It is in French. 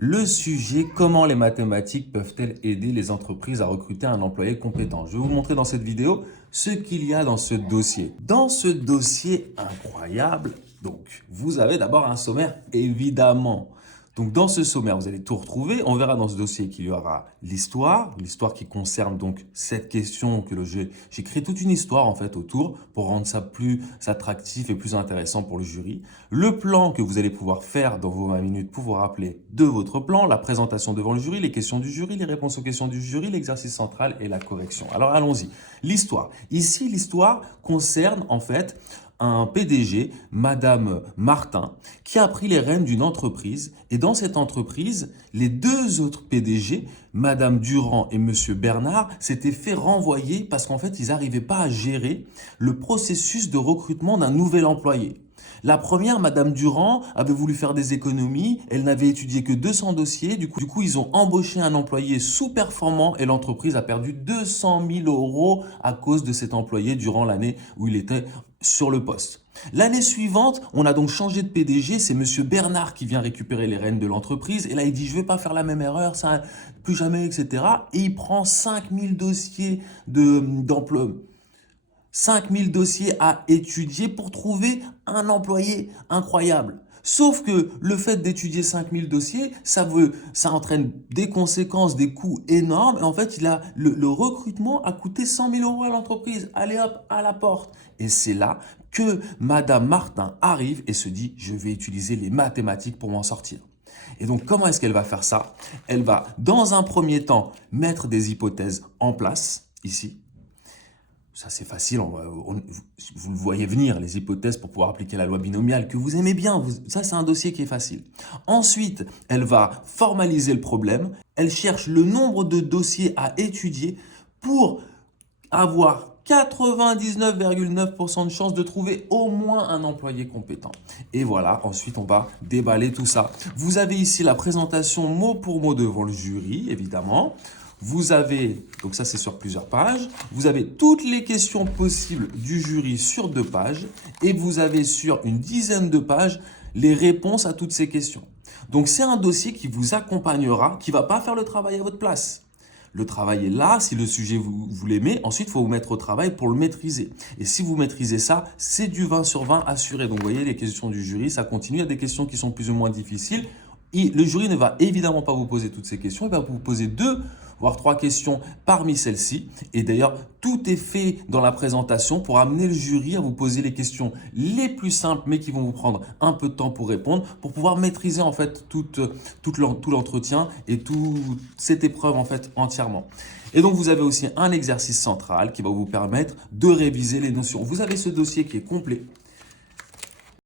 Le sujet, comment les mathématiques peuvent-elles aider les entreprises à recruter un employé compétent? Je vais vous montrer dans cette vidéo ce qu'il y a dans ce dossier. Dans ce dossier incroyable, donc, vous avez d'abord un sommaire, évidemment. Donc, dans ce sommaire, vous allez tout retrouver. On verra dans ce dossier qu'il y aura l'histoire qui concerne donc cette question que j'ai créé toute une histoire en fait autour pour rendre ça plus attractif et plus intéressant pour le jury. Le plan que vous allez pouvoir faire dans vos 20 minutes pour vous rappeler de votre plan, la présentation devant le jury, les questions du jury, les réponses aux questions du jury, l'exercice central et la correction. Alors allons-y. L'histoire. Ici, l'histoire concerne en fait un PDG, Madame Martin, qui a pris les rênes d'une entreprise. Et dans cette entreprise, les deux autres PDG, Madame Durand et Monsieur Bernard, s'étaient fait renvoyer parce qu'en fait, ils n'arrivaient pas à gérer le processus de recrutement d'un nouvel employé. La première, Madame Durand, avait voulu faire des économies. Elle n'avait étudié que 200 dossiers. Du coup, ils ont embauché un employé sous-performant et l'entreprise a perdu 200 000 € à cause de cet employé durant l'année où il était sur le poste. L'année suivante, on a donc changé de PDG. C'est Monsieur Bernard qui vient récupérer les rênes de l'entreprise. Et là, il dit, je ne vais pas faire la même erreur, ça, plus jamais, etc. Et il prend 5000 dossiers d'emploi. 5000 dossiers à étudier pour trouver un employé incroyable. Sauf que le fait d'étudier 5000 dossiers, ça entraîne des conséquences, des coûts énormes. Et en fait, le recrutement a coûté 100 000 € à l'entreprise. Allez hop, à la porte. Et c'est là que Madame Martin arrive et se dit, je vais utiliser les mathématiques pour m'en sortir. Et donc, comment est-ce qu'elle va faire ça? Elle va, dans un premier temps, mettre des hypothèses en place, ici. Ça, c'est facile, vous le voyez venir, les hypothèses pour pouvoir appliquer la loi binomiale que vous aimez bien. Ça, c'est un dossier qui est facile. Ensuite, elle va formaliser le problème. Elle cherche le nombre de dossiers à étudier pour avoir 99,9% de chances de trouver au moins un employé compétent. Et voilà, ensuite, on va déballer tout ça. Vous avez ici la présentation mot pour mot devant le jury, évidemment. Vous avez, donc ça c'est sur plusieurs pages, vous avez toutes les questions possibles du jury sur 2 pages et vous avez sur une dizaine de pages les réponses à toutes ces questions. Donc c'est un dossier qui vous accompagnera, qui ne va pas faire le travail à votre place. Le travail est là, si le sujet vous l'aimez, ensuite il faut vous mettre au travail pour le maîtriser. Et si vous maîtrisez ça, c'est du 20 sur 20 assuré. Donc vous voyez les questions du jury, ça continue, il y a des questions qui sont plus ou moins difficiles. Et le jury ne va évidemment pas vous poser toutes ces questions, il va vous poser 2 voire 3 questions parmi celles-ci. Et d'ailleurs, tout est fait dans la présentation pour amener le jury à vous poser les questions les plus simples, mais qui vont vous prendre un peu de temps pour répondre, pour pouvoir maîtriser en fait tout l'entretien et toute cette épreuve en fait entièrement. Et donc, vous avez aussi un exercice central qui va vous permettre de réviser les notions. Vous avez ce dossier qui est complet.